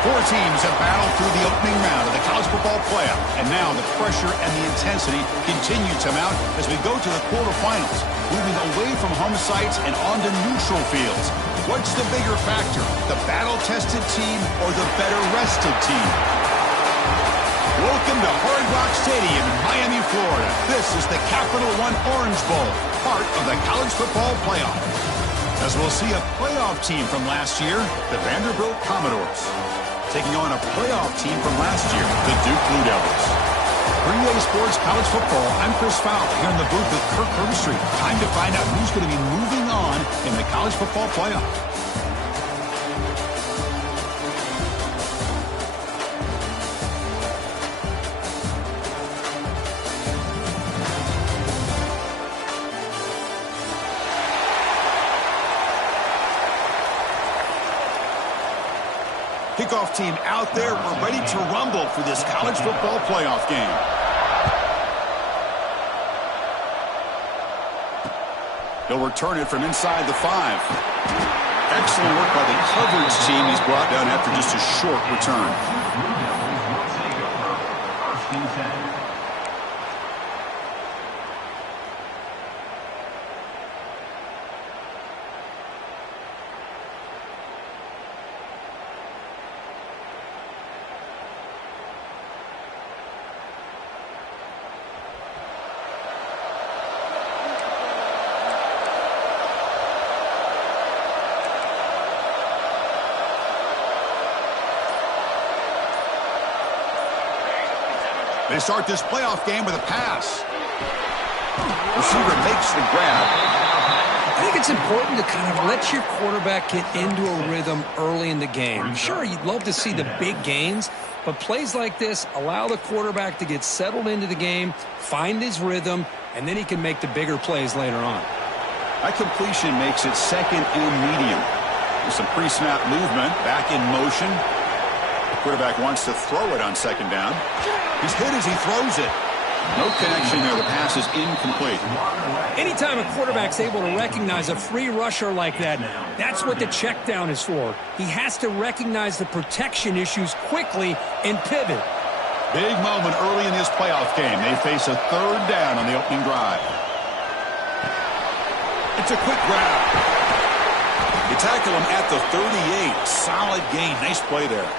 Four teams have battled through the opening round of the college football playoff, and now the pressure and the intensity continue to mount as we go to the quarterfinals, moving away from home sites and onto neutral fields. What's the bigger factor, the battle-tested team or the better-rested team? Welcome to Hard Rock Stadium in Miami, Florida. This is the Capital One Orange Bowl, part of the college football playoff. As we'll see a playoff team from last year, the Vanderbilt Commodores, taking on a playoff team from last year, the Duke Blue Devils. For EA Sports College Football, I'm Chris Fowler here in the booth with Kirk Herbstreit. Time to find out who's going to be moving on in the college football playoff. Kickoff team out there. We're ready to rumble for this college football playoff game. He'll return it from inside the 5. Excellent work by the coverage team. He's brought down after just a short return. They start this playoff game with a pass. Receiver makes the grab. I think it's important to kind of let your quarterback get into a rhythm early in the game. Sure, you'd love to see the big gains, but plays like this allow the quarterback to get settled into the game, find his rhythm, and then he can make the bigger plays later on. That completion makes it second and medium. With some pre-snap movement, back in motion. The quarterback wants to throw it on second down. He's hit as he throws it. No connection there. The pass is incomplete. Anytime a quarterback's able to recognize a free rusher like that, that's what the check down is for. He has to recognize the protection issues quickly and pivot. Big moment early in this playoff game. They face a third down on the opening drive. It's a quick grab. You tackle him at the 38. Solid gain. Nice play there.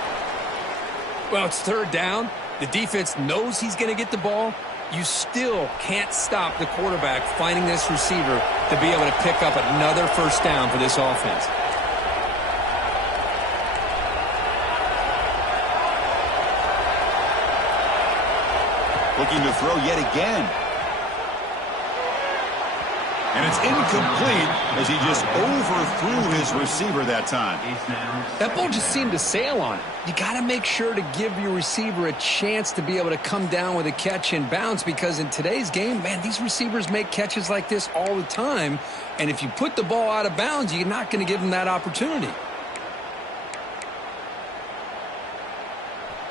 Well, it's third down. The defense knows he's going to get the ball. You still can't stop the quarterback finding this receiver to be able to pick up another first down for this offense. Looking to throw yet again. And it's incomplete as he just overthrew his receiver that time. That ball just seemed to sail on him. You got to make sure to give your receiver a chance to be able to come down with a catch and bounce, because in today's game, man, these receivers make catches like this all the time. And if you put the ball out of bounds, you're not going to give them that opportunity.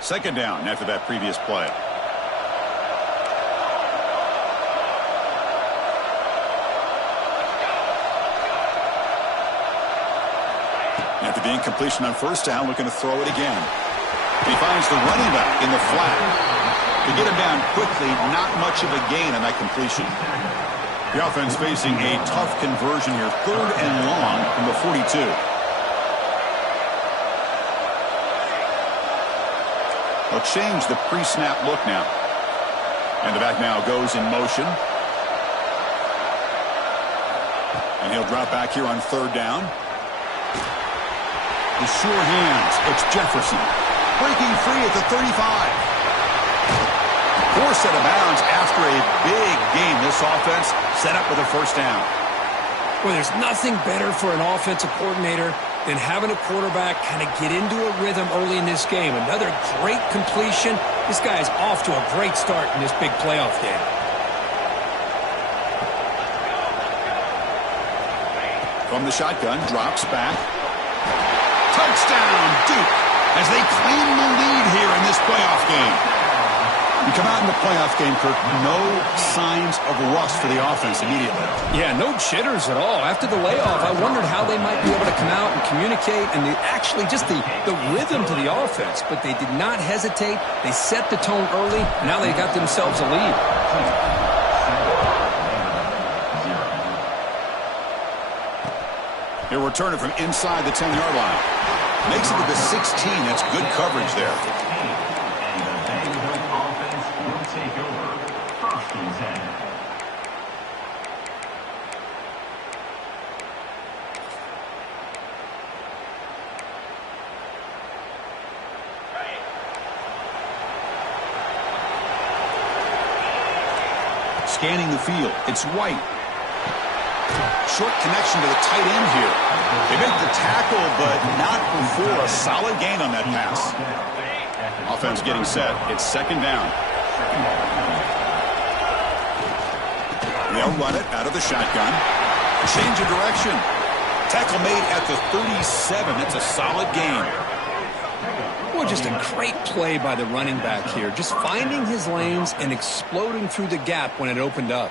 Second down after that previous play. After the incompletion on first down, looking to throw it again. He finds the running back in the flat. To get him down quickly, not much of a gain on that completion. The offense facing a tough conversion here, 3rd and long from the 42. They'll change the pre-snap look now. And the back now goes in motion. And he'll drop back here on 3rd down. The sure hands. It's Jefferson. Breaking free at the 35. Forced out of bounds after a big game. This offense set up with a first down. Well, there's nothing better for an offensive coordinator than having a quarterback kind of get into a rhythm early in this game. Another great completion. This guy is off to a great start in this big playoff game. From the shotgun, drops back. Touchdown, Duke, as they claim the lead here in this playoff game. You come out in the playoff game, Kirk, no signs of rust for the offense immediately. Yeah, no jitters at all. After the layoff, I wondered how they might be able to come out and communicate and actually just the rhythm to the offense. But they did not hesitate. They set the tone early. Now they got themselves a lead. He'll return it from inside the 10-yard line. Makes it to the 16. That's good coverage there. Scanning the field. It's White. Short connection to the tight end here. They make the tackle, but not before a solid gain on that pass. Offense getting set. It's 2nd down. They'll run it out of the shotgun. Change of direction. Tackle made at the 37. It's a solid gain. Well, just a great play by the running back here. Just finding his lanes and exploding through the gap when it opened up.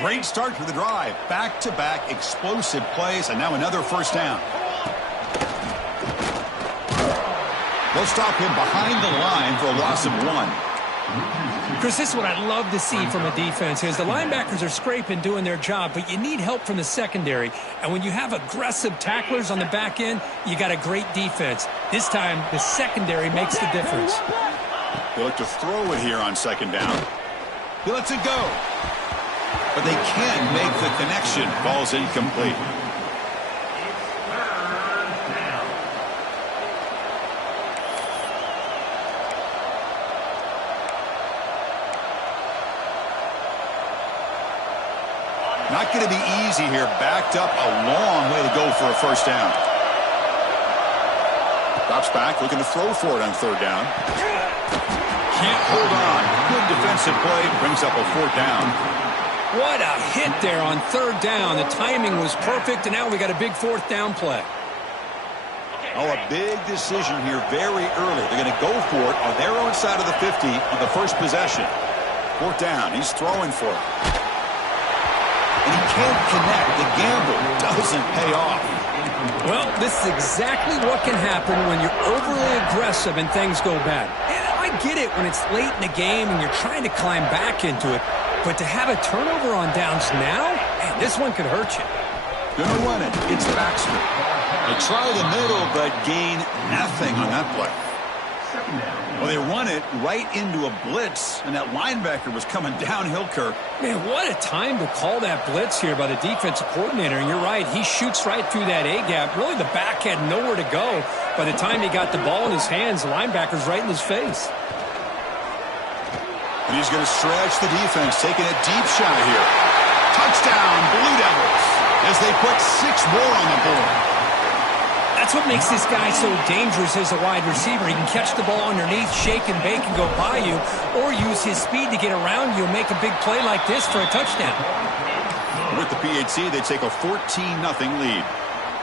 Great start to the drive. Back-to-back explosive plays, and now another first down. They'll stop him behind the line for a loss of 1. Chris, this is what I love to see from a defense is the linebackers are scraping, doing their job, but you need help from the secondary. And when you have aggressive tacklers on the back end, you got a great defense. This time, the secondary makes the difference. They look to throw it here on 2nd down. He lets it go. But they can't make the connection. Ball's incomplete. Not going to be easy here. Backed up a long way to go for a first down. Drops back, looking to throw for it on 3rd down. Can't hold on. Good defensive play. Brings up a 4th down. What a hit there on 3rd down. The timing was perfect, and now we got a big 4th down play. Oh, a big decision here very early. They're going to go for it on their own side of the 50 on the first possession. 4th down. He's throwing for it. And he can't connect. The gamble doesn't pay off. Well, this is exactly what can happen when you're overly aggressive and things go bad. And I get it when it's late in the game and you're trying to climb back into it. But to have a turnover on downs now, man, this one could hurt you. Gonna run it. It's Baxter. They try the middle, but gain nothing on that play. 2nd down. Well, they run it right into a blitz, and that linebacker was coming downhill, Kirk. Man, what a time to call that blitz here by the defensive coordinator. And you're right, he shoots right through that A-gap. Really, the back had nowhere to go. By the time he got the ball in his hands, the linebacker's right in his face. And he's going to stretch the defense, taking a deep shot here. Touchdown, Blue Devils, as they put 6 more on the board. That's what makes this guy so dangerous as a wide receiver. He can catch the ball underneath, shake and bake and go by you, or use his speed to get around you and make a big play like this for a touchdown. With the PHC, they take a 14-0 lead.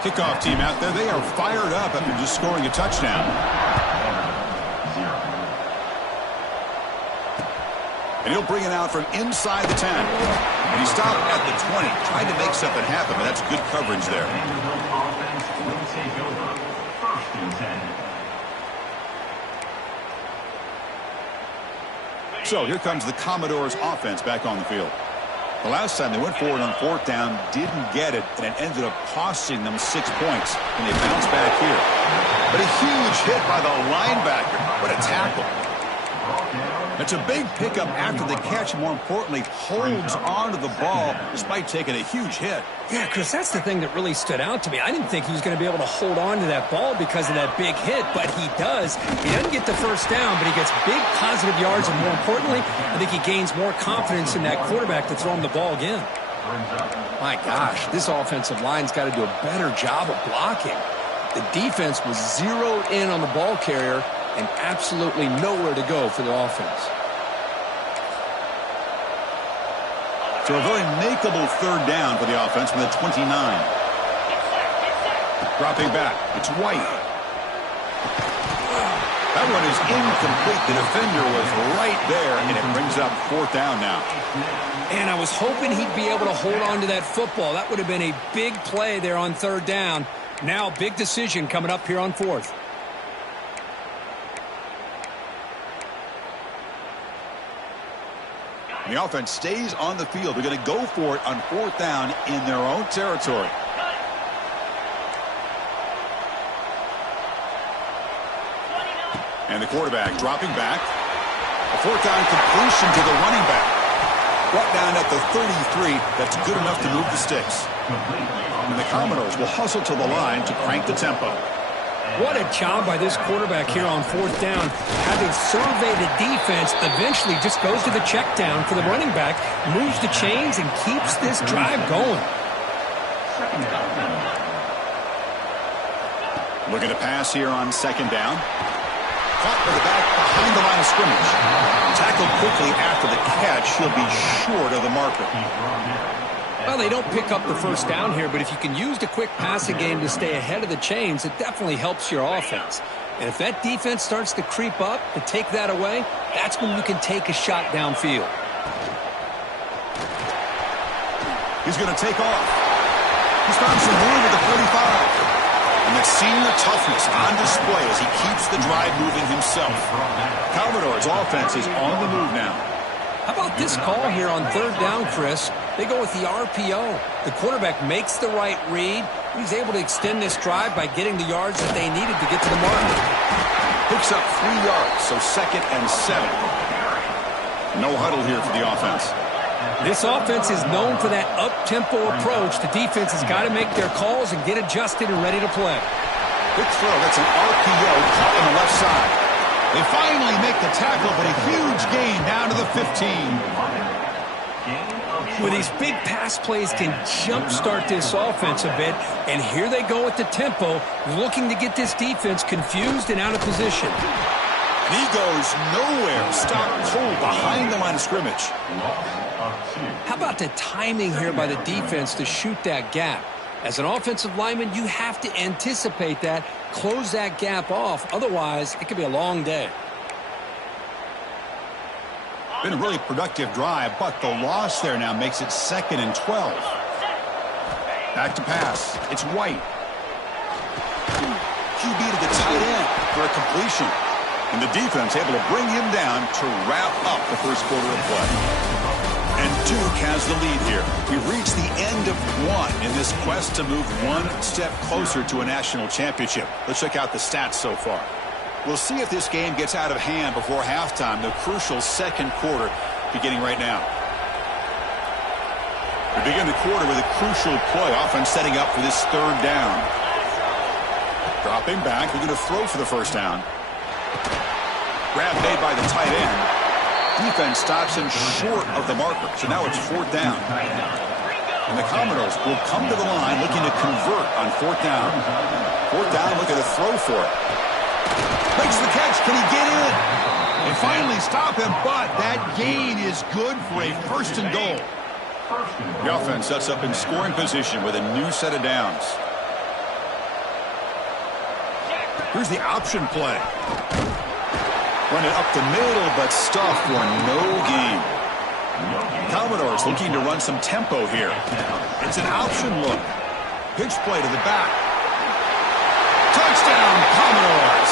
Kickoff team out there, they are fired up after just scoring a touchdown. And he'll bring it out from inside the 10. And he stopped at the 20, tried to make something happen, but that's good coverage there. So here comes the Commodores offense back on the field. The last time they went forward on 4th down, didn't get it, and it ended up costing them 6 points. And they bounced back here. But a huge hit by the linebacker. What a tackle. It's a big pickup after the catch. More importantly, holds on to the ball despite taking a huge hit. Yeah, Chris, that's the thing that really stood out to me. I didn't think he was going to be able to hold on to that ball because of that big hit, but he does. He doesn't get the first down, but he gets big positive yards, and more importantly, I think he gains more confidence in that quarterback to throw him the ball again. My gosh, this offensive line's got to do a better job of blocking. The defense was zeroed in on the ball carrier and absolutely nowhere to go for the offense. So a very makeable 3rd down for the offense from the 29. Dropping back, it's White. That one is incomplete. The defender was right there, and it brings up 4th down now. And I was hoping he'd be able to hold on to that football. That would have been a big play there on 3rd down. Now, big decision coming up here on 4th. The offense stays on the field. They're going to go for it on 4th down in their own territory. And the quarterback dropping back. A 4th down completion to the running back. Brought down at the 33. That's good enough to move the sticks. And the Commodores will hustle to the line to crank the tempo. What a job by this quarterback here on 4th down. Having surveyed the defense, eventually just goes to the check down for the running back, moves the chains, and keeps this drive going. Looking to pass here on 2nd down. Caught with the back behind the line of scrimmage. Tackled quickly after the catch. He'll be short of the marker. Well, they don't pick up the first down here, but if you can use the quick passing game to stay ahead of the chains, it definitely helps your offense. And if that defense starts to creep up to take that away, that's when you can take a shot downfield. He's going to take off. He's found some room at the 45. And the senior toughness on display as he keeps the drive moving himself. Commodores offense is on the move now. How about this call here on 3rd down, Chris? They go with the RPO. The quarterback makes the right read. He's able to extend this drive by getting the yards that they needed to get to the marker. Picks up 3 yards, so 2nd and 7. No huddle here for the offense. This offense is known for that up-tempo approach. The defense has got to make their calls and get adjusted and ready to play. Good throw. That's an RPO caught on the left side. They finally make the tackle, but a huge gain down to the 15. Well, these big pass plays can jumpstart this offense a bit, and here they go at the tempo, looking to get this defense confused and out of position. And he goes nowhere. Stopped cold behind the line of scrimmage. How about the timing here by the defense to shoot that gap? As an offensive lineman, you have to anticipate that, close that gap off. Otherwise, it could be a long day. Been a really productive drive, but the loss there now makes it 2nd and 12. Back to pass. It's White. QB to the tight end for a completion. And the defense able to bring him down to wrap up the first quarter of play. And Duke has the lead here. We've reached the end of 1 in this quest to move 1 step closer to a national championship. Let's check out the stats so far. We'll see if this game gets out of hand before halftime, the crucial second quarter beginning right now. We begin the quarter with a crucial play, offense setting up for this third down. Dropping back, we're going to throw for the first down. Grab made by the tight end. Defense stops him short of the marker, so now it's fourth down. And the Commodores will come to the line looking to convert on fourth down. Fourth down, looking to throw for it. Makes the catch. Can he get in? They finally stop him, but that gain is good for a first and goal. The offense sets up in scoring position with a new set of downs. Here's the option play. Run it up the middle, but stuffed for no gain. Commodores looking to run some tempo here. It's an option look. Pitch play to the back. Touchdown, Commodores.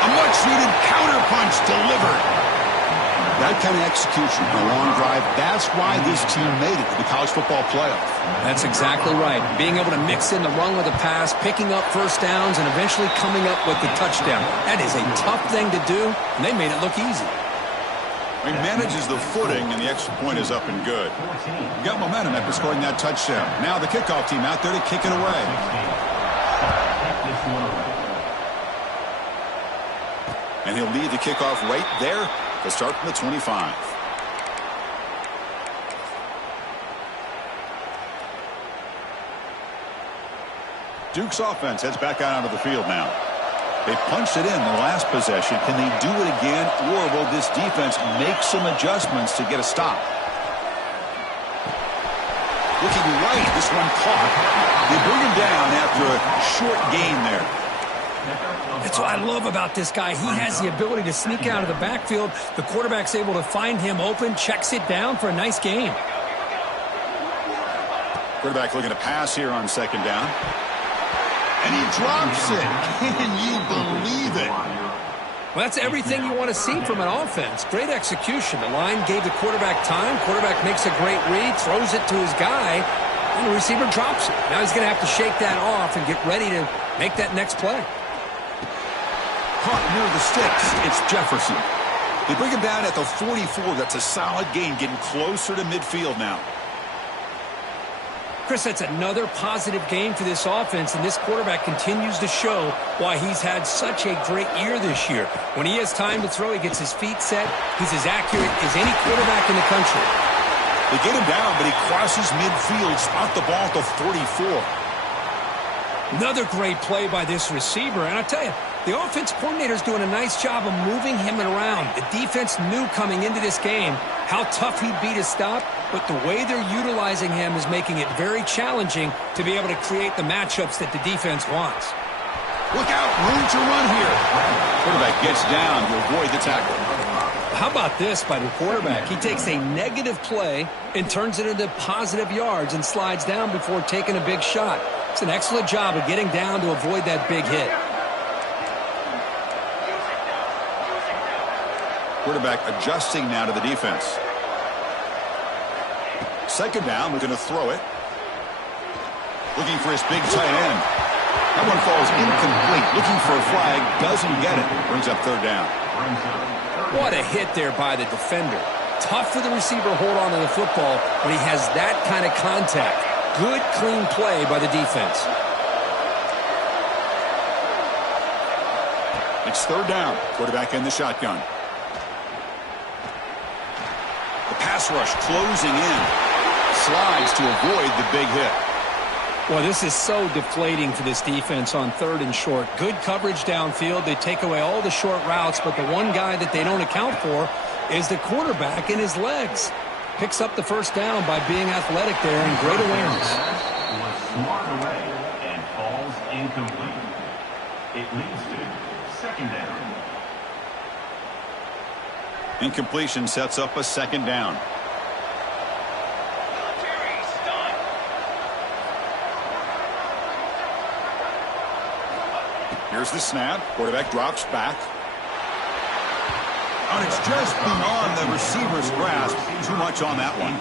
A much-needed counterpunch delivered. That kind of execution on a long drive, that's why this team made it to the college football playoff. That's exactly right. Being able to mix in the run with the pass, picking up first downs, and eventually coming up with the touchdown. That is a tough thing to do, and they made it look easy. He manages the footing, and the extra point is up and good. Got momentum after scoring that touchdown. Now the kickoff team out there to kick it away. And he'll lead the kickoff right there to start from the 25. Duke's offense heads back out onto the field now. They punched it in the last possession. Can they do it again, or will this defense make some adjustments to get a stop? Looking right, this one caught. They bring him down after a short gain there. That's what I love about this guy. He has the ability to sneak out of the backfield. The quarterback's able to find him open, checks it down for a nice gain. Quarterback looking to pass here on second down. And he drops it. Can you believe it? Well, that's everything you want to see from an offense. Great execution. The line gave the quarterback time. Quarterback makes a great read, throws it to his guy, and the receiver drops it. Now he's going to have to shake that off and get ready to make that next play. Caught near the sticks. It's Jefferson. They bring him down at the 44. That's a solid gain, getting closer to midfield now. Chris, that's another positive game for this offense, and this quarterback continues to show why he's had such a great year this year. When he has time to throw, he gets his feet set. He's as accurate as any quarterback in the country. They get him down, but he crosses midfield, spot the ball at the 44. Another great play by this receiver, and I tell you, the offense coordinator's doing a nice job of moving him around. The defense knew coming into this game how tough he'd be to stop, but the way they're utilizing him is making it very challenging to be able to create the matchups that the defense wants. Look out, room to run here. Quarterback gets down to avoid the tackle. How about this by the quarterback? He takes a negative play and turns it into positive yards and slides down before taking a big shot. It's an excellent job of getting down to avoid that big hit. Quarterback adjusting now to the defense. Second down, we're going to throw it. Looking for his big tight end. That one falls incomplete. Looking for a flag, doesn't get it. Brings up third down. What a hit there by the defender. Tough for the receiver to hold on to the football when he has that kind of contact. Good, clean play by the defense. It's third down. Quarterback in the shotgun. The pass rush closing in. Slides to avoid the big hit. Well, this is so deflating for this defense on third and short. Good coverage downfield. They take away all the short routes, but the one guy that they don't account for is the quarterback and his legs. Picks up the first down by being athletic there and great awareness. Smart away and falls incomplete. It leads to second down. Incompletion sets up a second down. Here's the snap. Quarterback drops back. And it's just beyond the receiver's grasp. Too much on that one.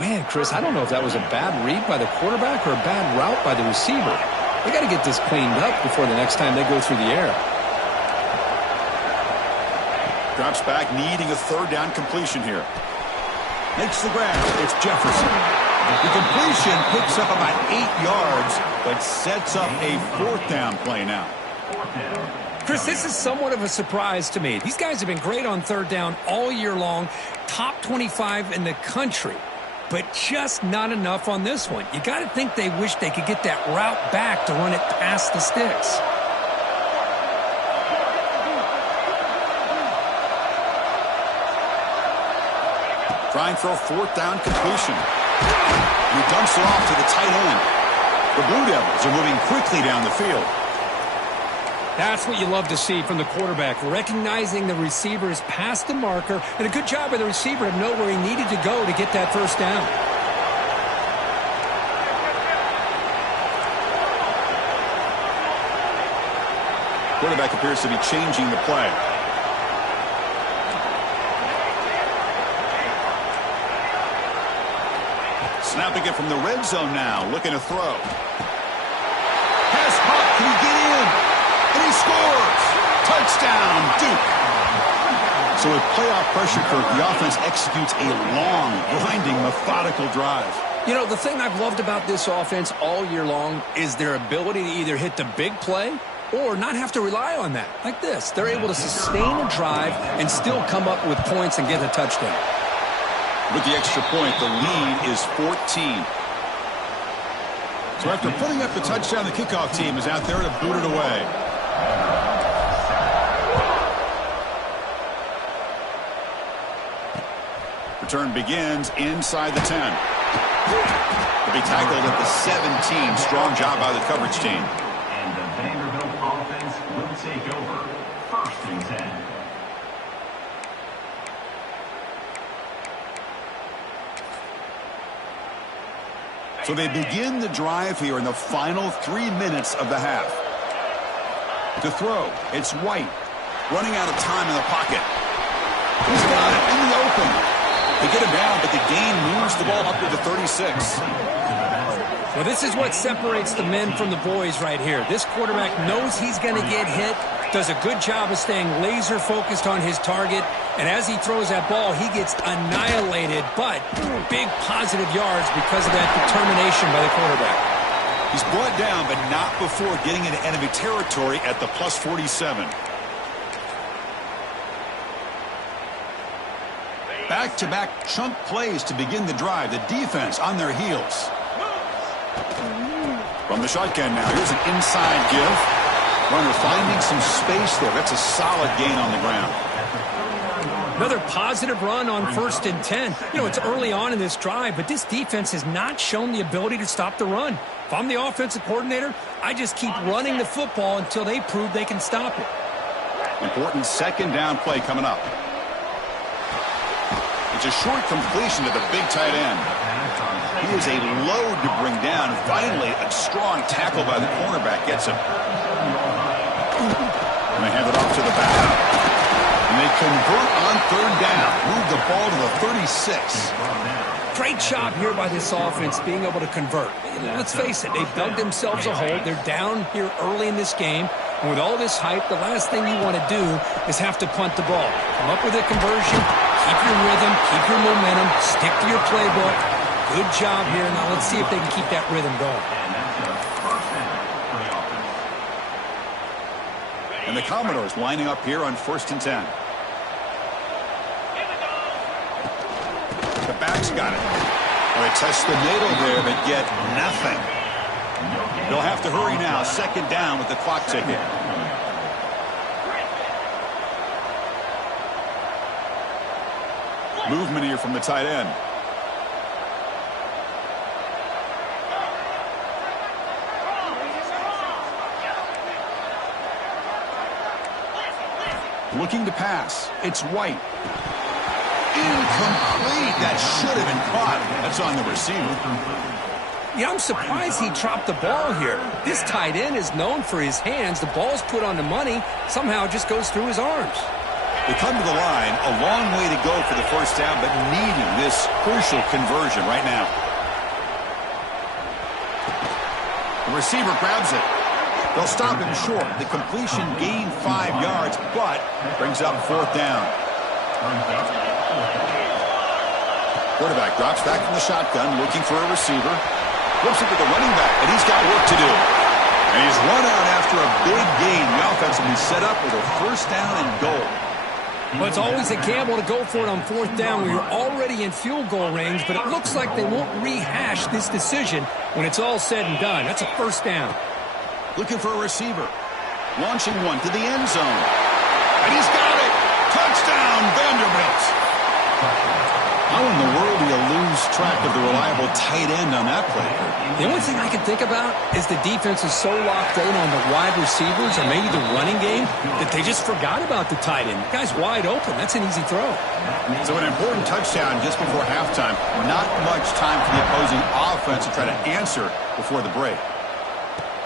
Man, Chris, I don't know if that was a bad read by the quarterback or a bad route by the receiver. They got to get this cleaned up before the next time they go through the air. Drops back, needing a third down completion here. Makes the grab. It's Jefferson. The completion picks up about 8 yards, but sets up a fourth down play now. Chris, this is somewhat of a surprise to me. These guys have been great on third down all year long, top 25 in the country, but just not enough on this one. You got to think they wish they could get that route back to run it past the sticks. Trying for a fourth down completion. He dumps it off to the tight end. The Blue Devils are moving quickly down the field. That's what you love to see from the quarterback, recognizing the receiver is past the marker, and a good job by the receiver to know where he needed to go to get that first down. Quarterback appears to be changing the play. Snapping it from the red zone now, looking to throw. Pass caught, can he get in? And he scores! Touchdown, Duke! So with playoff pressure, Kirk, the offense executes a long, grinding, methodical drive. You know, the thing I've loved about this offense all year long is their ability to either hit the big play or not have to rely on that. Like this, they're able to sustain a drive and still come up with points and get a touchdown. With the extra point, the lead is 14. So after putting up the touchdown, the kickoff team is out there to boot it away. Return begins inside the 10. He'll be tackled at the 17. Strong job by the coverage team. And the Vanderbilt offense will take over. 1st and 10. So they begin the drive here in the final 3 minutes of the half. To throw, it's White. Running out of time in the pocket. He's got it in the open. They get him down, but the gain moves the ball up to the 36. Well, this is what separates the men from the boys right here. This quarterback knows he's going to get hit, does a good job of staying laser focused on his target, and as he throws that ball, he gets annihilated, but big positive yards because of that determination by the quarterback. He's brought down, but not before getting into enemy territory at the plus 47. Back-to-back chunk plays to begin the drive. The defense on their heels. From the shotgun now, here's an inside give. Runner finding some space there. That's a solid gain on the ground. Another positive run on 1st and 10. You know, it's early on in this drive, but this defense has not shown the ability to stop the run. If I'm the offensive coordinator, I just keep running the football until they prove they can stop it. Important second down play coming up. It's a short completion to the big tight end. He is a load to bring down. Finally, a strong tackle by the cornerback gets him. And they hand it off to the back. And they convert on 3rd down. Move the ball to the 36. Great job here by this offense being able to convert. Let's face it, they've dug themselves a hole. They're down here early in this game. And with all this hype, the last thing you want to do is have to punt the ball. Come up with a conversion, keep your rhythm, keep your momentum, stick to your playbook. Good job here. Now let's see if they can keep that rhythm going. And the Commodores lining up here on 1st and 10. The back's got it. Well, they test the middle there, but get nothing. They'll have to hurry now. 2nd down with the clock ticking. Movement here from the tight end. Looking to pass. It's White. Incomplete. That should have been caught. That's on the receiver. Yeah, I'm surprised he dropped the ball here. This tight end is known for his hands. The ball's put on the money. Somehow it just goes through his arms. They come to the line. A long way to go for the first down, but needing this crucial conversion right now. The receiver grabs it. They'll stop him short. The completion gained 5 yards, but brings up 4th down. Quarterback drops back from the shotgun, looking for a receiver. Flips it to the running back, and he's got work to do. And he's run out after a big gain. The offense will be set up with a 1st down and goal. Well, it's always a gamble to go for it on 4th down when you're already in field goal range, but it looks like they won't rehash this decision when it's all said and done. That's a 1st down. Looking for a receiver. Launching one to the end zone. And he's got it. Touchdown, Vanderbilt. How in the world do you lose track of the reliable tight end on that play? The only thing I can think about is the defense is so locked in on the wide receivers or maybe the running game that they just forgot about the tight end. The guy's wide open. That's an easy throw. So an important touchdown just before halftime. Not much time for the opposing offense to try to answer before the break.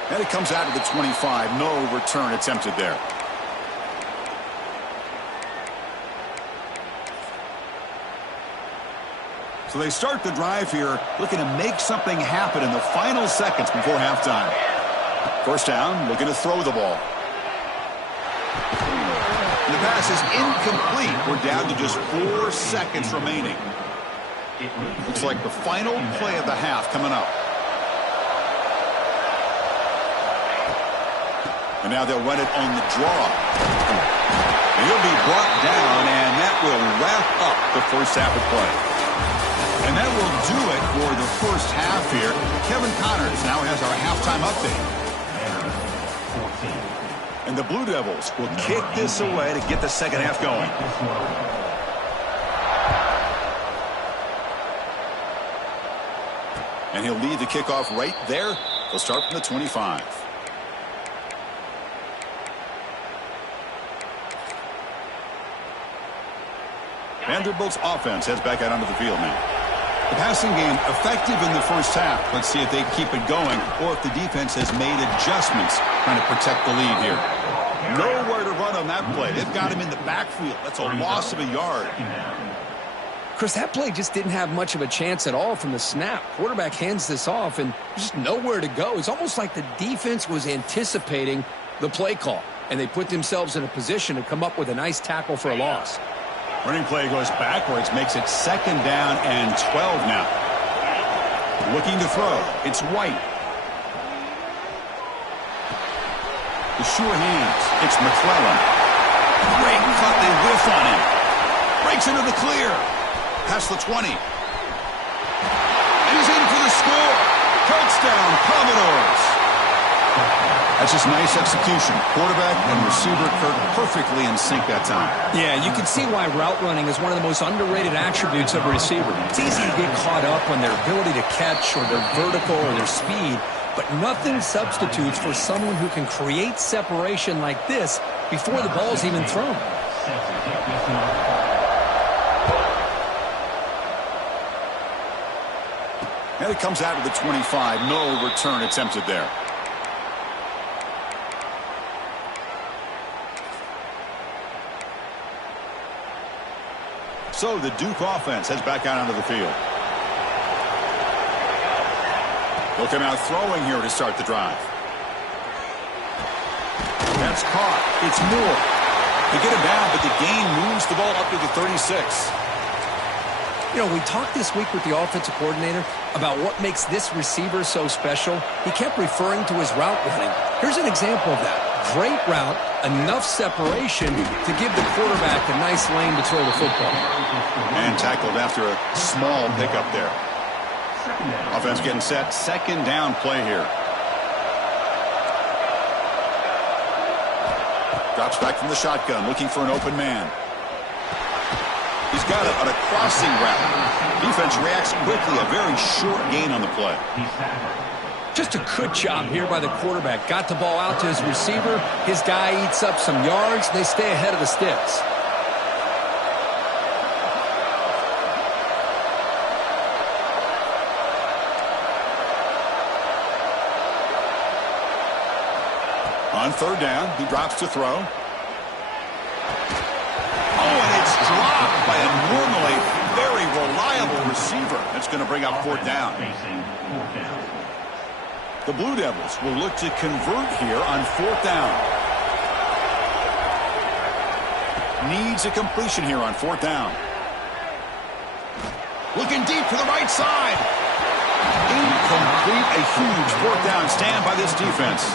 And it comes out to the 25. No return attempted there. So they start the drive here, looking to make something happen in the final seconds before halftime. 1st down, looking to throw the ball. And the pass is incomplete. We're down to just 4 seconds remaining. Looks like the final play of the half coming up. And now they'll run it on the draw. And he'll be brought down, and that will wrap up the 1st half of play. And that will do it for the 1st half here. Kevin Connors now has our halftime update. And the Blue Devils will kick this away to get the 2nd half going. And he'll lead the kickoff right there. They'll start from the 25. Vanderbilt's offense heads back out onto the field now. The passing game effective in the 1st half. Let's see if they keep it going or if the defense has made adjustments trying to protect the lead here. Nowhere to run on that play. They've got him in the backfield. That's a loss of a yard. Chris, that play just didn't have much of a chance at all from the snap. Quarterback hands this off and just nowhere to go. It's almost like the defense was anticipating the play call, and they put themselves in a position to come up with a nice tackle for a loss. Running play goes backwards, makes it 2nd down and 12 now. Looking to throw. It's White. The sure hands. It's McClellan. Great cut. They whiff on him. Breaks into the clear. Past the 20. And he's in for the score. Touchdown, Commodores. That's just nice execution. Quarterback and receiver perfectly in sync that time. Yeah, you can see why route running is one of the most underrated attributes of a receiver. It's easy to get caught up on their ability to catch or their vertical or their speed, but nothing substitutes for someone who can create separation like this before the ball's even thrown. And it comes out to the 25. No return attempted there. So the Duke offense heads back out onto the field. They'll come out throwing here to start the drive. That's caught. It's Moore. They get him down, but the gain moves the ball up to the 36. You know, we talked this week with the offensive coordinator about what makes this receiver so special. He kept referring to his route running. Here's an example of that. Great route, enough separation to give the quarterback a nice lane to throw the football. And tackled after a small pickup there. Offense getting set. 2nd down play here. Drops back from the shotgun, looking for an open man. He's got it on a crossing route. Defense reacts quickly. A very short gain on the play. Just a good job here by the quarterback. Got the ball out to his receiver. His guy eats up some yards. They stay ahead of the sticks. On 3rd down, he drops to throw. Oh, and it's dropped by a normally very reliable receiver. That's going to bring up 4th down. The Blue Devils will look to convert here on 4th down. Needs a completion here on 4th down. Looking deep for the right side. Incomplete. A huge 4th down stand by this defense.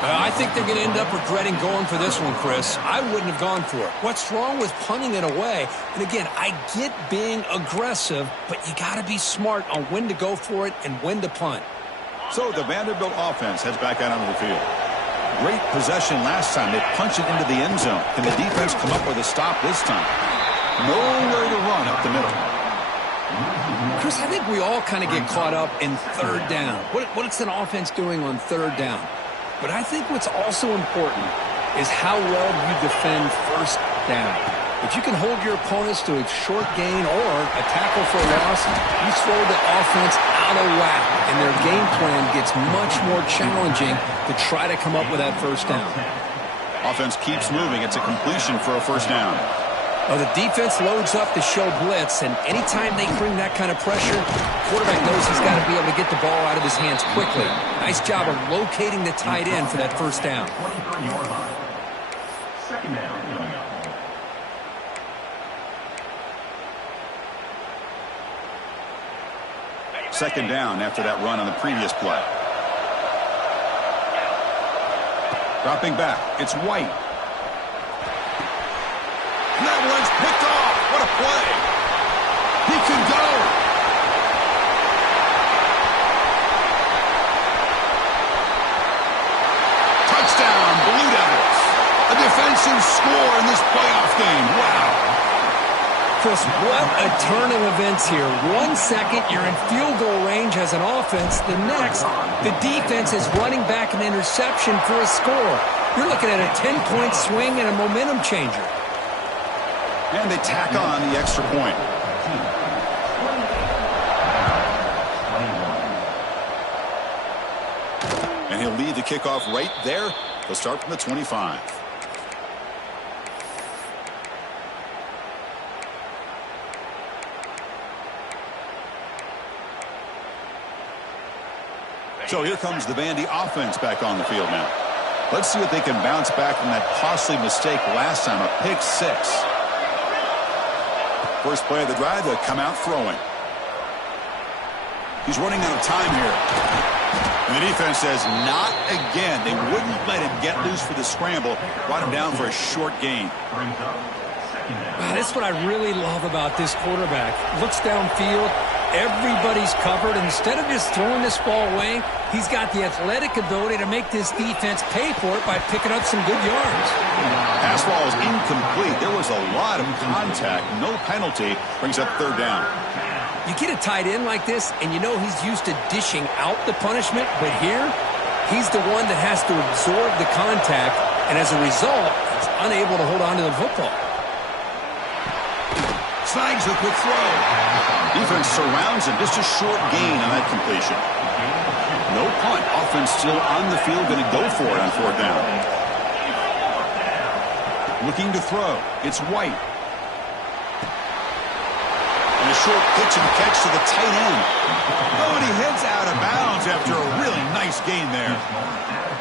I think they're going to end up regretting going for this one, Chris. I wouldn't have gone for it. What's wrong with punting it away? And again, I get being aggressive, but you got to be smart on when to go for it and when to punt. So the Vanderbilt offense heads back out onto the field. Great possession last time. They punched it into the end zone. Can the defense come up with a stop this time? Nowhere to run up the middle. Chris, I think we all kind of get caught up in 3rd down. What's an offense doing on 3rd down? But I think what's also important is how well you defend 1st down. If you can hold your opponents to a short gain or a tackle for a loss, you throw the offense out of whack, and their game plan gets much more challenging to try to come up with that 1st down. Offense keeps moving. It's a completion for a 1st down. Well, the defense loads up to show blitz, and anytime they bring that kind of pressure, the quarterback knows he's got to be able to get the ball out of his hands quickly. Nice job of locating the tight end for that 1st down. 2nd down. 2nd down after that run on the previous play. Dropping back, it's White. And that one's picked off. What a play. He can go. Touchdown, Blue Devils. A defensive score in this playoff game. Wow. Chris, what a turn of events here. 1 second, you're in field goal range as an offense. The next, the defense is running back an interception for a score. You're looking at a 10-point swing and a momentum changer. And they tack on the extra point. And he'll lead the kickoff right there. They'll start from the 25. So here comes the Vandy offense back on the field now. Let's see if they can bounce back from that costly mistake last time, a pick 6. First play of the drive, they'll come out throwing. He's running out of time here. And the defense says, not again. They wouldn't let him get loose for the scramble. Brought him down for a short gain. Wow, that's what I really love about this quarterback. Looks downfield. Everybody's covered. Instead of just throwing this ball away, he's got the athletic ability to make this defense pay for it by picking up some good yards. Pass ball is incomplete. There was a lot of contact. No penalty. Brings up 3rd down. You get a tight end like this, and you know he's used to dishing out the punishment, but here, he's the one that has to absorb the contact, and as a result, he's unable to hold on to the football. Snags the quick throw. Defense surrounds him. Just a short gain on that completion. No punt. Offense still on the field. Going to go for it on 4th down. Looking to throw. It's White. And a short pitch and catch to the tight end. Oh, and he heads out of bounds after a really nice gain there.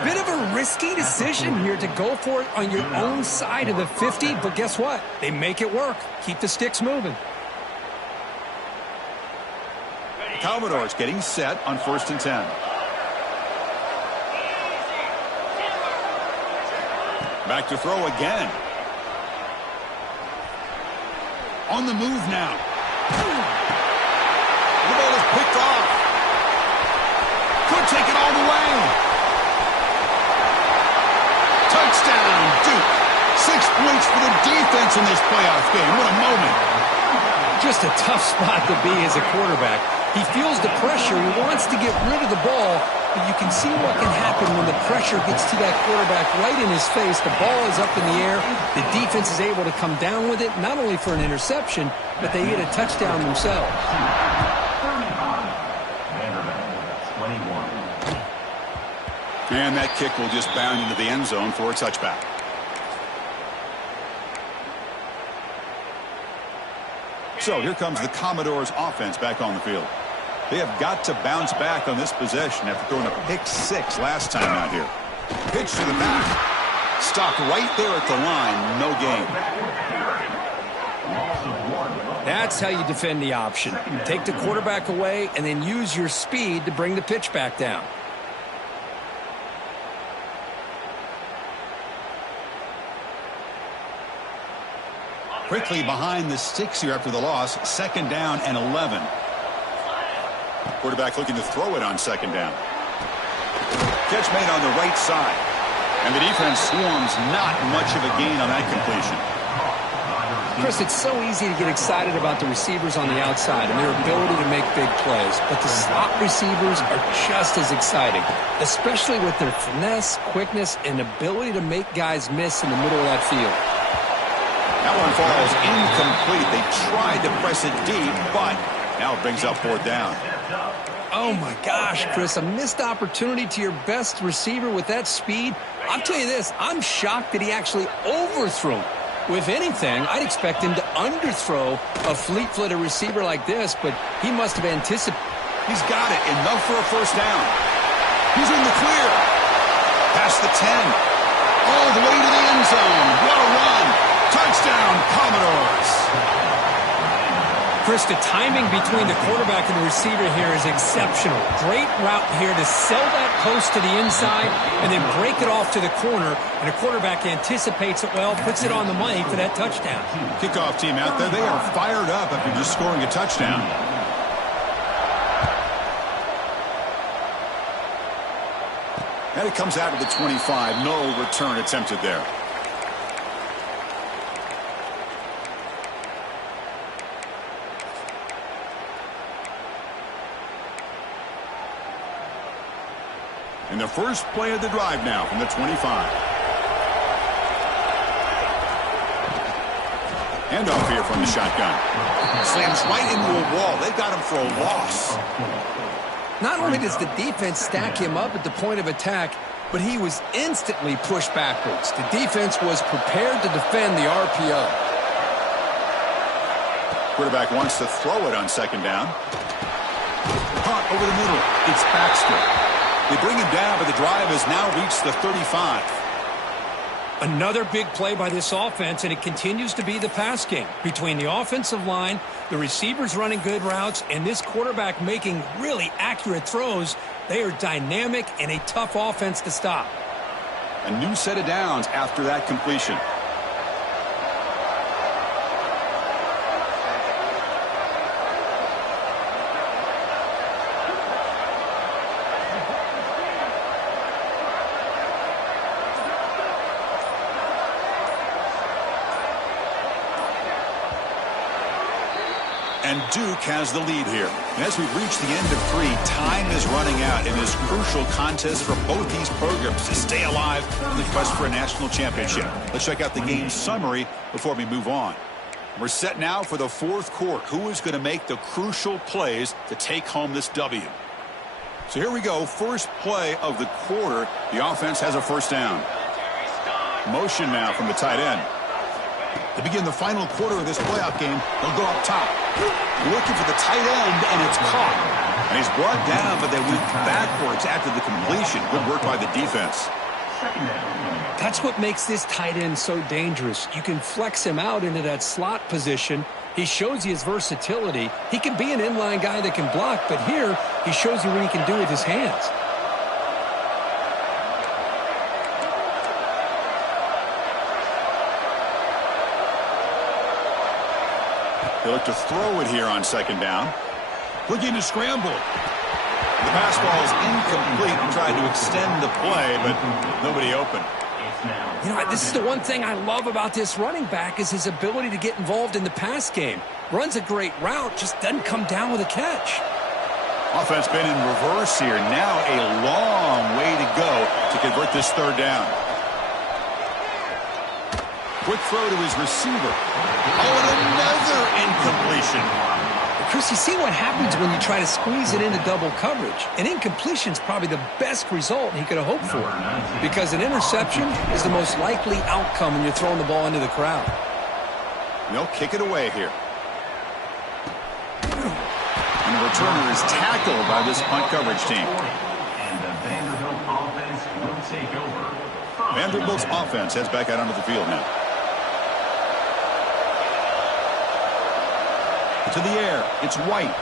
Bit of a risky decision here to go for it on your own side of the 50, but guess what? They make it work. Keep the sticks moving. Commodores getting set on 1st and 10. Back to throw again. On the move now. The ball is picked off. Could take it all the way. Touchdown, Duke. 6 points for the defense in this playoff game. What a moment. Just a tough spot to be as a quarterback. He feels the pressure. He wants to get rid of the ball, but you can see what can happen when the pressure gets to that quarterback right in his face. The ball is up in the air. The defense is able to come down with it, not only for an interception, but they get a touchdown themselves. And that kick will just bound into the end zone for a touchback. So here comes the Commodores offense back on the field. They have got to bounce back on this possession after throwing a pick-6 last time out here. Pitch to the back. Stopped right there at the line. No gain. That's how you defend the option. Take the quarterback away and then use your speed to bring the pitch back down. Quickly behind the sticks here after the loss. 2nd down and 11. Quarterback looking to throw it on 2nd down. Catch made on the right side. And the defense swarms not much of a gain on that completion. Chris, it's so easy to get excited about the receivers on the outside and their ability to make big plays. But the slot receivers are just as exciting, especially with their finesse, quickness, and ability to make guys miss in the middle of that field. That one falls incomplete. They tried to press it deep, but now it brings up 4th down. Oh, my gosh, Chris, a missed opportunity to your best receiver with that speed. I'll tell you this, I'm shocked that he actually overthrew. If anything, I'd expect him to underthrow a fleet-footed receiver like this, but he must have anticipated. He's got it. Enough for a 1st down. He's in the clear. Past the 10. All the way to the end zone. What a run. Touchdown, Commodores. Chris, the timing between the quarterback and the receiver here is exceptional. Great route here to sell that post to the inside and then break it off to the corner. And the quarterback anticipates it well, puts it on the money for that touchdown. Kickoff team out there, they are fired up after just scoring a touchdown. And it comes out of the 25. No return attempted there. In the first play of the drive now from the 25. Handoff here from the shotgun. Slams right into a wall. They've got him for a loss. Not only does the defense stack him up at the point of attack, but he was instantly pushed backwards. The defense was prepared to defend the RPO. Quarterback wants to throw it on 2nd down. Caught over the middle. It's Baxter. They bring him down, but the drive has now reached the 35. Another big play by this offense, and it continues to be the pass game. Between the offensive line, the receivers running good routes, and this quarterback making really accurate throws, they are dynamic and a tough offense to stop. A new set of downs after that completion. And Duke has the lead here. And as we've reached the end of 3, time is running out in this crucial contest for both these programs to stay alive in the quest for a national championship. Let's check out the game summary before we move on. We're set now for the 4th quarter. Who is going to make the crucial plays to take home this W? So here we go. First play of the quarter. The offense has a 1st down. Motion now from the tight end. To begin the final quarter of this playoff game, they'll go up top. Looking for the tight end, and it's caught. And he's brought down, but they went backwards after the completion. Good work by the defense. That's what makes this tight end so dangerous. You can flex him out into that slot position. He shows you his versatility. He can be an inline guy that can block, but here he shows you what he can do with his hands. They look to throw it here on 2nd down. Looking to scramble. The pass ball is incomplete and tried to extend the play, but nobody open. You know, this is the one thing I love about this running back is his ability to get involved in the pass game. Runs a great route, just doesn't come down with a catch. Offense been in reverse here. Now a long way to go to convert this 3rd down. Quick throw to his receiver. Oh, and another incompletion. Chris, you see what happens when you try to squeeze it into double coverage. An incompletion is probably the best result he could have hoped for, because an interception is the most likely outcome when you're throwing the ball into the crowd. They'll kick it away here. And returner is tackled by this punt coverage team. And the Vanderbilt offense will take over. Vanderbilt's offense heads back out onto the field now. To the air. It's White.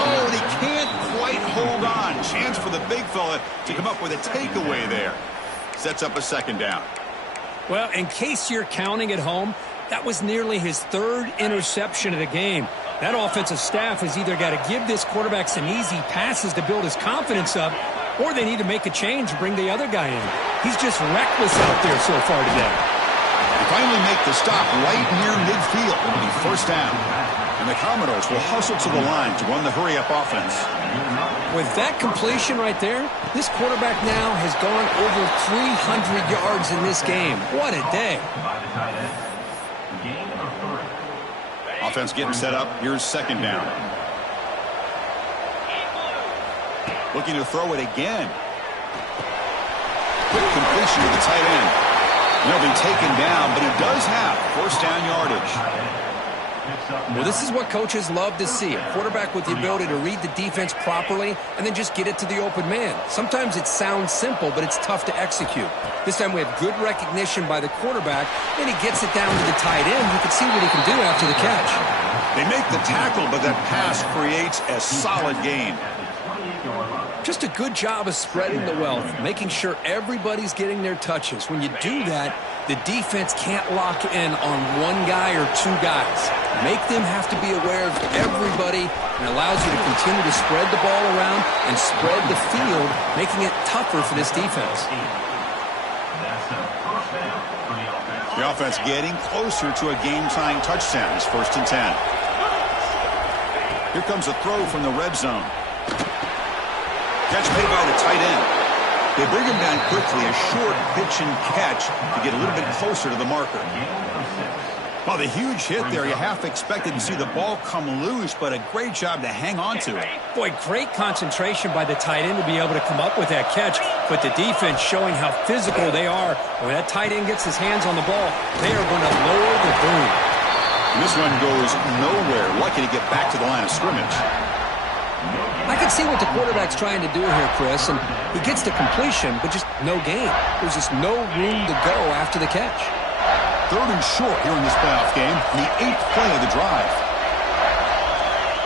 Oh, and he can't quite hold on. Chance for the big fella to come up with a takeaway there. Sets up a second down. Well, in case you're counting at home, that was nearly his third interception of the game. That offensive staff has either got to give this quarterback some easy passes to build his confidence up, or they need to make a change and bring the other guy in. He's just reckless out there so far today. They finally make the stop right near midfield. It'll be first down. And the Commodores will hustle to the line to run the hurry-up offense. With that completion right there, this quarterback now has gone over 300 yards in this game. What a day. Offense getting set up. Here's second down. Looking to throw it again. Quick completion to the tight end. He'll be taken down, but he does have first down yardage. Well, this is what coaches love to see. A quarterback with the ability to read the defense properly and then just get it to the open man. Sometimes it sounds simple, but it's tough to execute. This time we have good recognition by the quarterback, and he gets it down to the tight end. You can see what he can do after the catch. They make the tackle, but that pass creates a solid gain. Just a good job of spreading the wealth, making sure everybody's getting their touches. When you do that, the defense can't lock in on one guy or two guys. Make them have to be aware of everybody, and allows you to continue to spread the ball around and spread the field, making it tougher for this defense. The offense getting closer to a game-tying touchdown. It's 1st and 10. Here comes a throw from the red zone. Catch made by the tight end. They bring him down quickly, a short pitch and catch to get a little bit closer to the marker. Well, the huge hit there, you half expected to see the ball come loose, but a great job to hang on to it. Boy, great concentration by the tight end to be able to come up with that catch, but the defense showing how physical they are. When that tight end gets his hands on the ball, they are going to lower the boom. And this one goes nowhere. Lucky to get back to the line of scrimmage. I can see what the quarterback's trying to do here, Chris, and he gets the completion, but just no gain. There's just no room to go after the catch. 3rd and short here in this playoff game, the 8th play of the drive.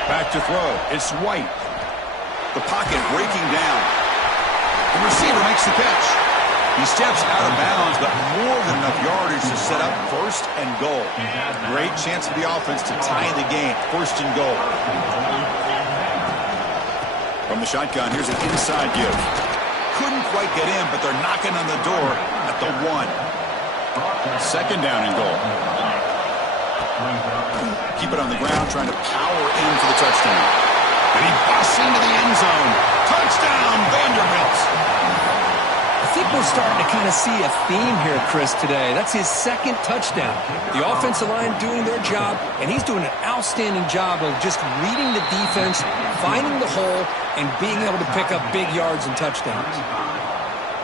Back to throw. It's White. The pocket breaking down. The receiver makes the catch. He steps out of bounds, but more than enough yardage to set up 1st and goal. Great chance for the offense to tie the game. 1st and goal. From the shotgun, here's an inside give. Couldn't quite get in, but they're knocking on the door at the 1. 2nd down and goal. Keep it on the ground, trying to power in for the touchdown. And he busts into the end zone. Touchdown, Vanderbilt. I think we're starting to kind of see a theme here, Chris, today. That's his 2nd touchdown. The offensive line doing their job, and he's doing an outstanding job of just reading the defense, finding the hole, and being able to pick up big yards and touchdowns.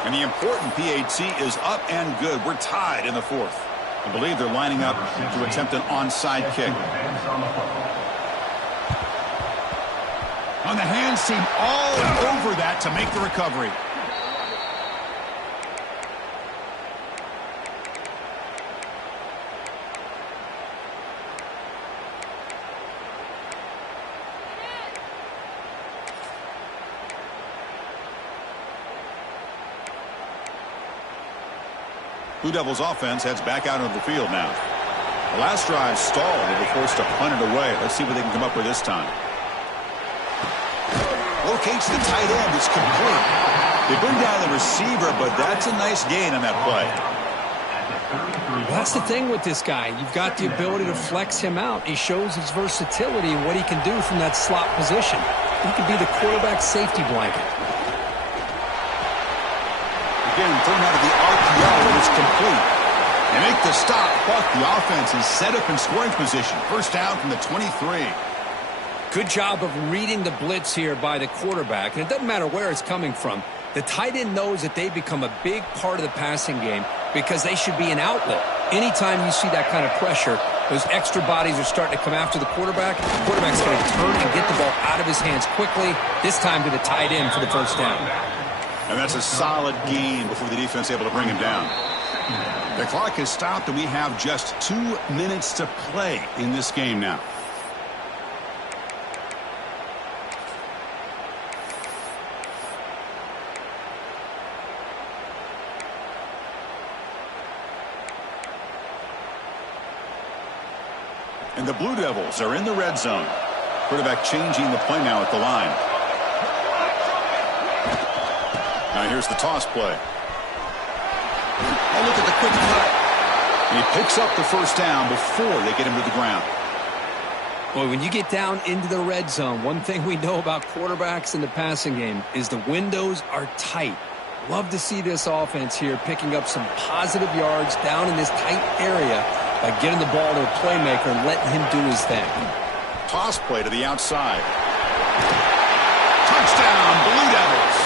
And the important PAT is up and good. We're tied in the 4th. I believe they're lining up to attempt an onside kick. On the hands team all over that to make the recovery. Blue Devils offense heads back out of the field now. The last drive stalled. They were forced to punt it away. Let's see what they can come up with this time. Locates the tight end. It's complete. They bring down the receiver, but that's a nice gain on that play. Well, that's the thing with this guy. You've got the ability to flex him out. He shows his versatility and what he can do from that slot position. He could be the quarterback safety blanket. Again, thrown out of the RPO, and it's complete. They make the stop, but the offense is set up in scoring position. 1st down from the 23. Good job of reading the blitz here by the quarterback. And it doesn't matter where it's coming from. The tight end knows that they become a big part of the passing game because they should be an outlet. Anytime you see that kind of pressure, Those extra bodies are starting to come after the quarterback. The quarterback's going to turn and get the ball out of his hands quickly, this time to the tight end for the first down. And that's a solid gain before the defense is able to bring him down. The clock has stopped, and we have just 2 minutes to play in this game now. And the Blue Devils are in the red zone. Quarterback changing the play now at the line. Now here's the toss play. Oh, look at the quick cut. And he picks up the first down before they get him to the ground. Boy, when you get down into the red zone, one thing we know about quarterbacks in the passing game is the windows are tight. Love to see this offense here picking up some positive yards down in this tight area by getting the ball to a playmaker and letting him do his thing. Toss play to the outside. Touchdown, Blue Devils.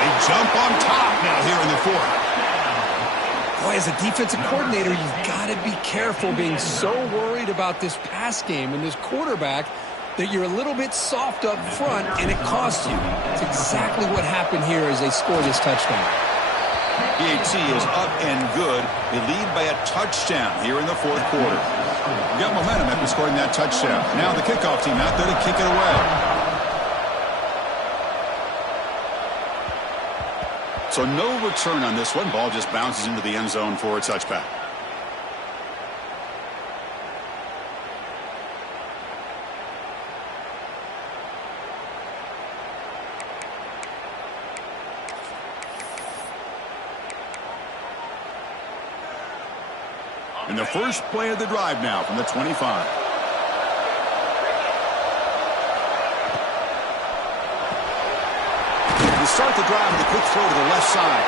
They jump on top now here in the fourth. Boy, as a defensive coordinator, you've got to be careful being so worried about this pass game and this quarterback that you're a little bit soft up front and it costs you. It's exactly what happened here as they score this touchdown. PAT is up and good. They lead by a touchdown here in the fourth quarter. Got momentum after scoring that touchdown. Now the kickoff team out there to kick it away. So no return on this one. Ball just bounces into the end zone for a touchback. And the first play of the drive now from the 25. To start the drive with a quick throw to the left side.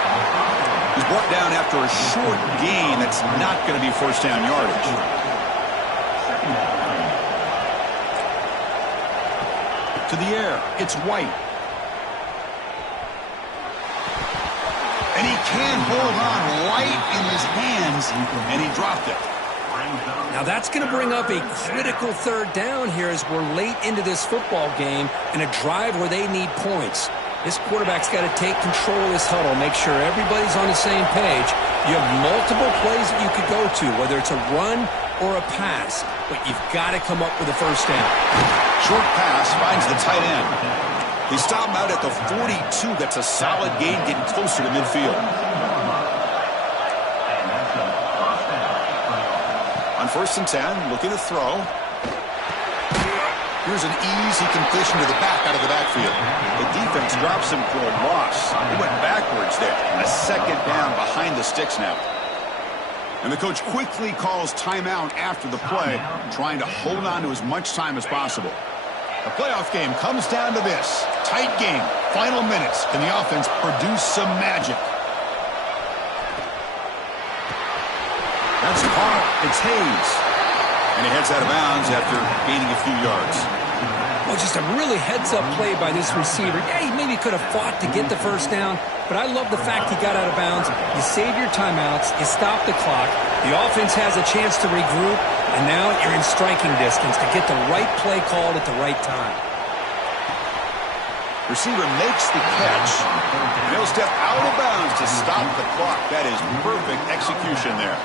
He's brought down after a short gain that's not going to be first down yardage. To the air, it's White. And he can hold on right in his hands, and he dropped it. Now that's going to bring up a critical third down here as we're late into this football game in a drive where they need points. This quarterback's got to take control of this huddle, make sure everybody's on the same page. You have multiple plays that you could go to, whether it's a run or a pass, but you've got to come up with a first down. Short pass finds the tight end. They stop him out at the 42. That's a solid gain, getting closer to midfield. On 1st and 10, looking to throw. Here's an easy completion to the back out of the backfield. The defense drops him for a loss. He went backwards there. A second down behind the sticks now. And the coach quickly calls timeout after the play, trying to hold on to as much time as possible. The playoff game comes down to this. Tight game. Final minutes. Can the offense produce some magic? That's caught. It's Hayes. And he heads out of bounds after gaining a few yards. Well, just a really heads-up play by this receiver. Yeah, he maybe could have fought to get the first down, but I love the fact he got out of bounds. You save your timeouts. You stop the clock. The offense has a chance to regroup, and now you're in striking distance to get the right play called at the right time. Receiver makes the catch, and he'll step out of bounds to stop the clock. That is perfect execution there.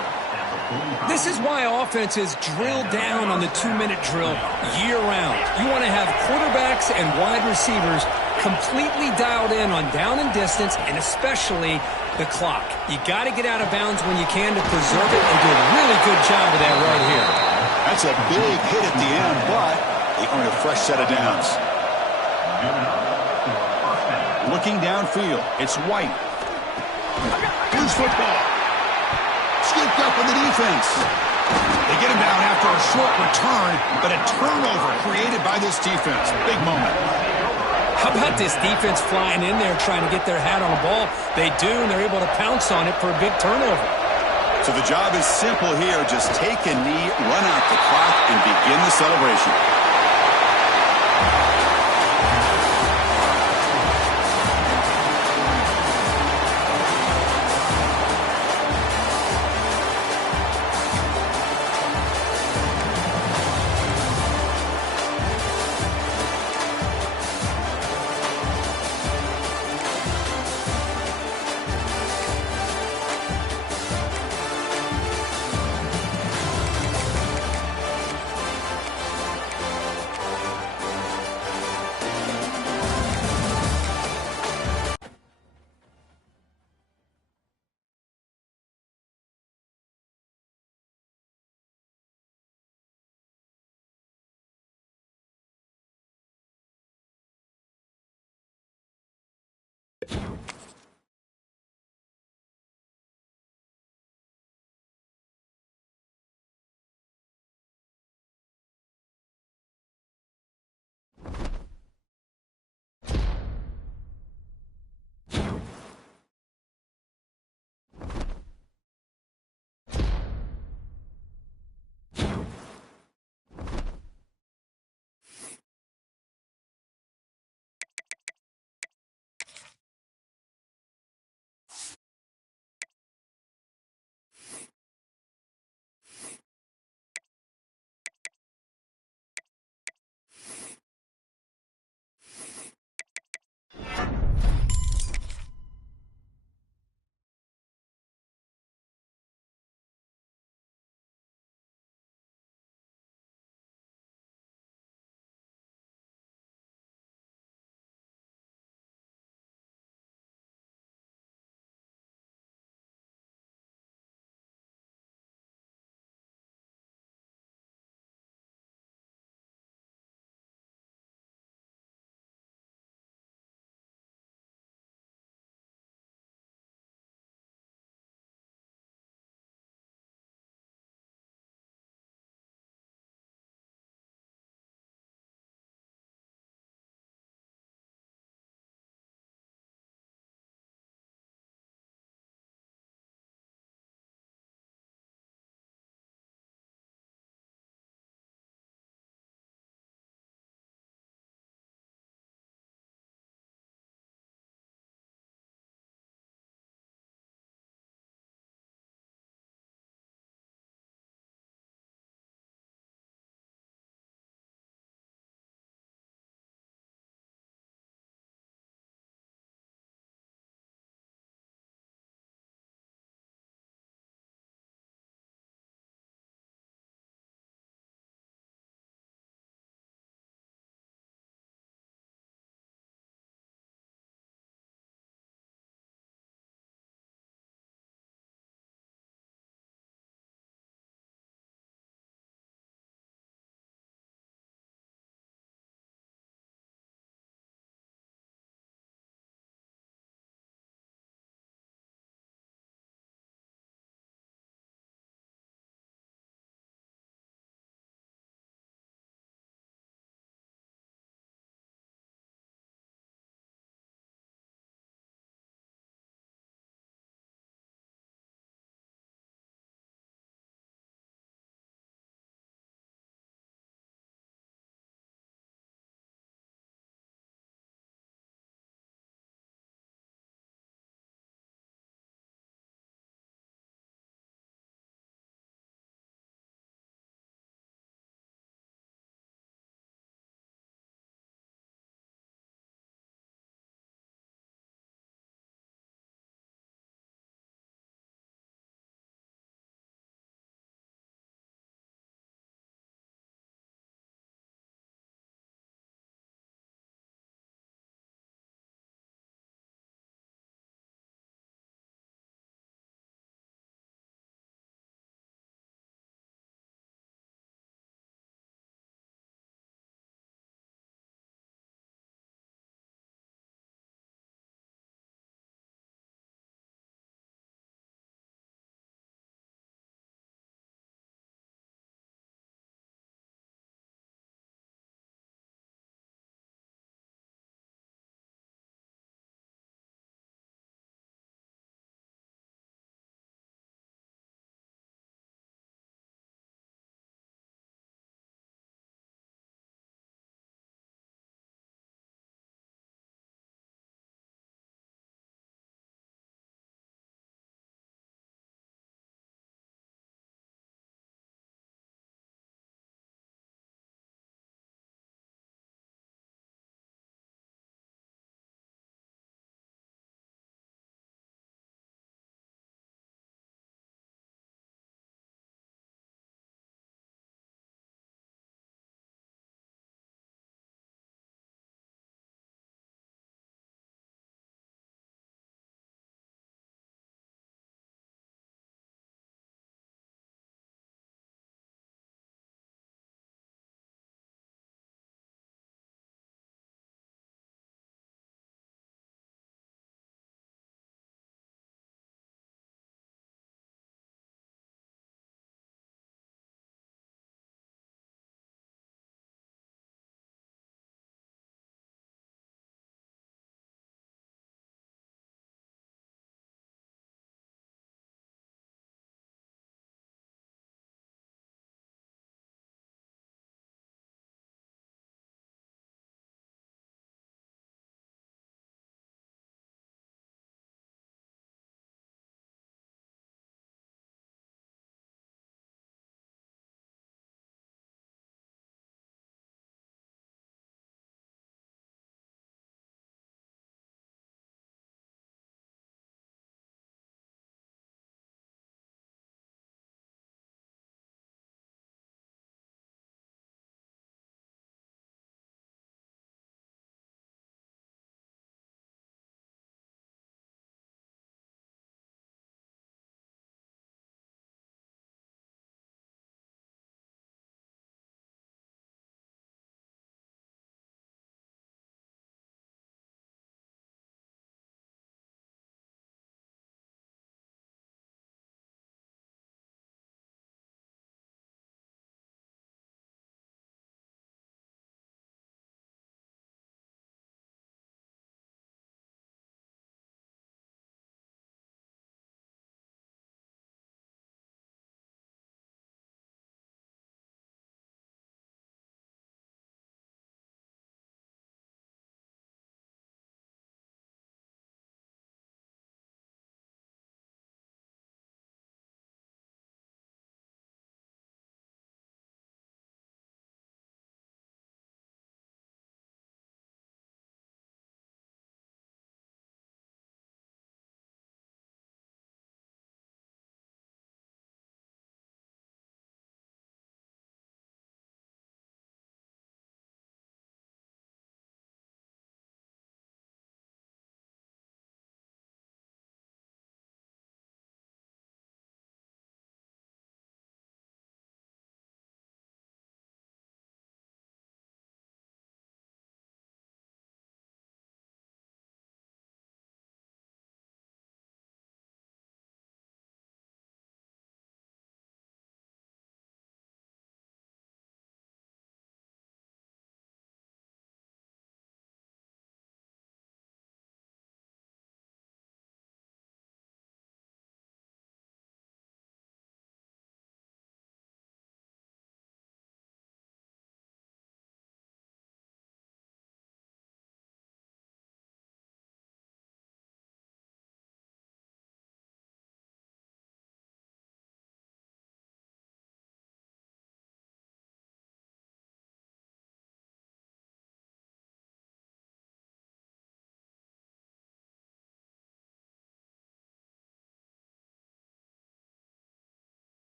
This is why offenses drill down on the 2-minute drill year-round. You want to have quarterbacks and wide receivers completely dialed in on down and distance, and especially the clock. You got to get out of bounds when you can to preserve it, and do a really good job of that right here. That's a big hit at the end, but they earn a fresh set of downs. Looking downfield, it's White. Loose football. Scooped up with the defense. They get him down after a short return, but a turnover created by this defense. Big moment. How about this defense flying in there trying to get their hat on the ball? They do, and they're able to pounce on it for a big turnover. So the job is simple here. Just take a knee, run out the clock, and begin the celebration.